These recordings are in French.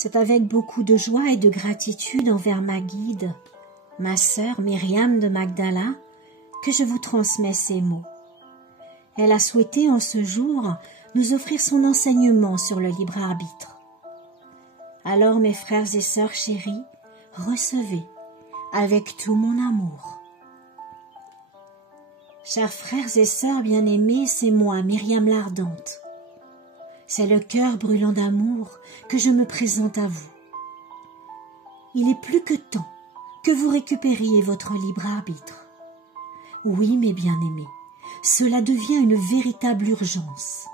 C'est avec beaucoup de joie et de gratitude envers ma guide, ma sœur Myriam de Magdala, que je vous transmets ces mots. Elle a souhaité en ce jour nous offrir son enseignement sur le libre arbitre. Alors mes frères et sœurs chéris, recevez avec tout mon amour. Chers frères et sœurs bien-aimés, c'est moi, Myriam l'Ardente. C'est le cœur brûlant d'amour que je me présente à vous. Il est plus que temps que vous récupériez votre libre arbitre. Oui, mes bien-aimés, cela devient une véritable urgence.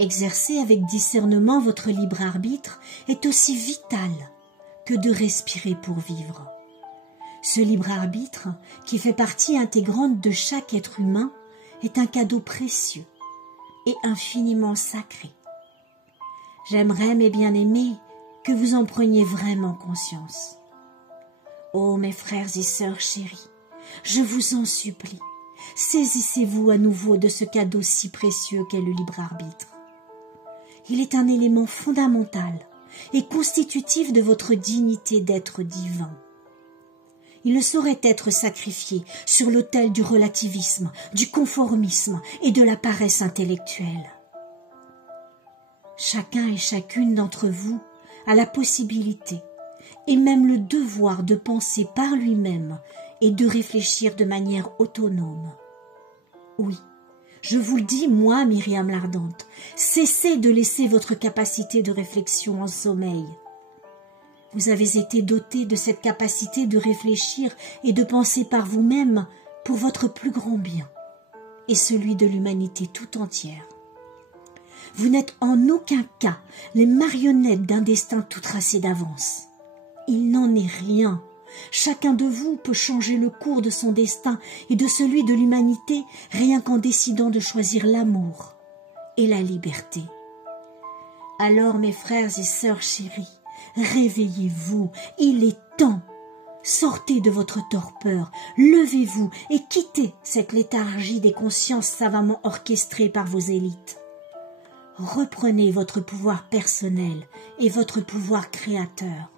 Exercer avec discernement votre libre arbitre est aussi vital que de respirer pour vivre. Ce libre arbitre, qui fait partie intégrante de chaque être humain, est un cadeau précieux et infiniment sacré. J'aimerais, mes bien-aimés, que vous en preniez vraiment conscience. Ô mes frères et sœurs chéris, je vous en supplie, saisissez-vous à nouveau de ce cadeau si précieux qu'est le libre arbitre. Il est un élément fondamental et constitutif de votre dignité d'être divin. Il ne saurait être sacrifié sur l'autel du relativisme, du conformisme et de la paresse intellectuelle. Chacun et chacune d'entre vous a la possibilité et même le devoir de penser par lui-même et de réfléchir de manière autonome. Oui, je vous le dis, moi, Myriam l'Ardente, cessez de laisser votre capacité de réflexion en sommeil. Vous avez été doté de cette capacité de réfléchir et de penser par vous-même pour votre plus grand bien et celui de l'humanité tout entière. Vous n'êtes en aucun cas les marionnettes d'un destin tout tracé d'avance. Il n'en est rien. Chacun de vous peut changer le cours de son destin et de celui de l'humanité rien qu'en décidant de choisir l'amour et la liberté. Alors, mes frères et sœurs chéris, réveillez-vous, il est temps. Sortez de votre torpeur, levez-vous et quittez cette léthargie des consciences savamment orchestrées par vos élites. Reprenez votre pouvoir personnel et votre pouvoir créateur.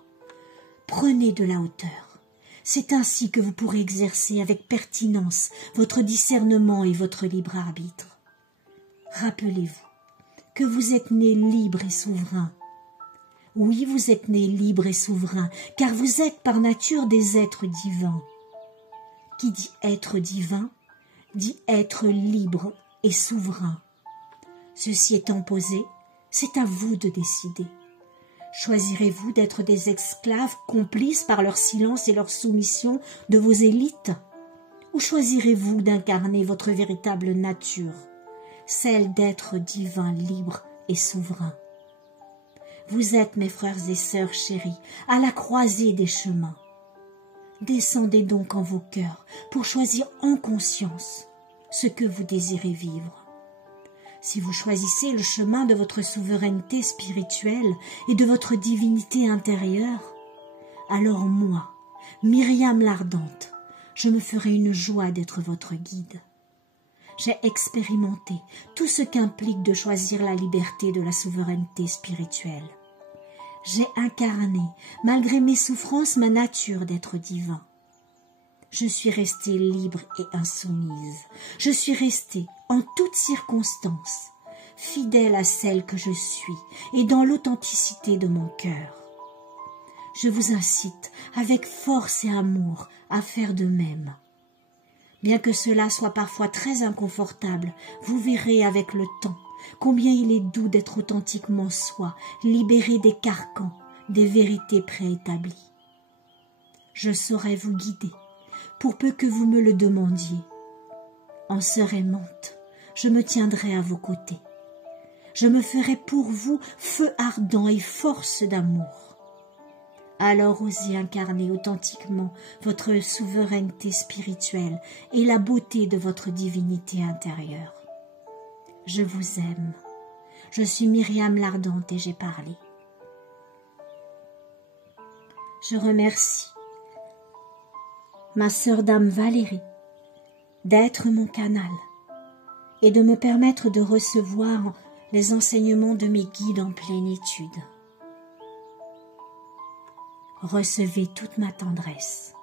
Prenez de la hauteur. C'est ainsi que vous pourrez exercer avec pertinence votre discernement et votre libre arbitre. Rappelez-vous que vous êtes nés libres et souverains. Oui, vous êtes nés libres et souverains, car vous êtes par nature des êtres divins. Qui dit être divin, dit être libre et souverain. Ceci étant posé, c'est à vous de décider. Choisirez-vous d'être des esclaves complices par leur silence et leur soumission de vos élites? Ou choisirez-vous d'incarner votre véritable nature, celle d'être divin, libre et souverain? Vous êtes, mes frères et sœurs chéris, à la croisée des chemins. Descendez donc en vos cœurs pour choisir en conscience ce que vous désirez vivre. Si vous choisissez le chemin de votre souveraineté spirituelle et de votre divinité intérieure, alors moi, Myriam l'Ardente, je me ferai une joie d'être votre guide. J'ai expérimenté tout ce qu'implique de choisir la liberté de la souveraineté spirituelle. J'ai incarné, malgré mes souffrances, ma nature d'être divin. Je suis restée libre et insoumise. Je suis restée, en toutes circonstances, fidèle à celle que je suis et dans l'authenticité de mon cœur. Je vous incite, avec force et amour, à faire de même. Bien que cela soit parfois très inconfortable, vous verrez avec le temps combien il est doux d'être authentiquement soi, libéré des carcans, des vérités préétablies. Je saurai vous guider, pour peu que vous me le demandiez. En sœur aimante, je me tiendrai à vos côtés. Je me ferai pour vous feu ardent et force d'amour. Alors osez incarner authentiquement votre souveraineté spirituelle et la beauté de votre divinité intérieure. Je vous aime. Je suis Myriam l'Ardente et j'ai parlé. Je remercie ma sœur Dame Valérie d'être mon canal et de me permettre de recevoir les enseignements de mes guides en plénitude. recevez toute ma tendresse.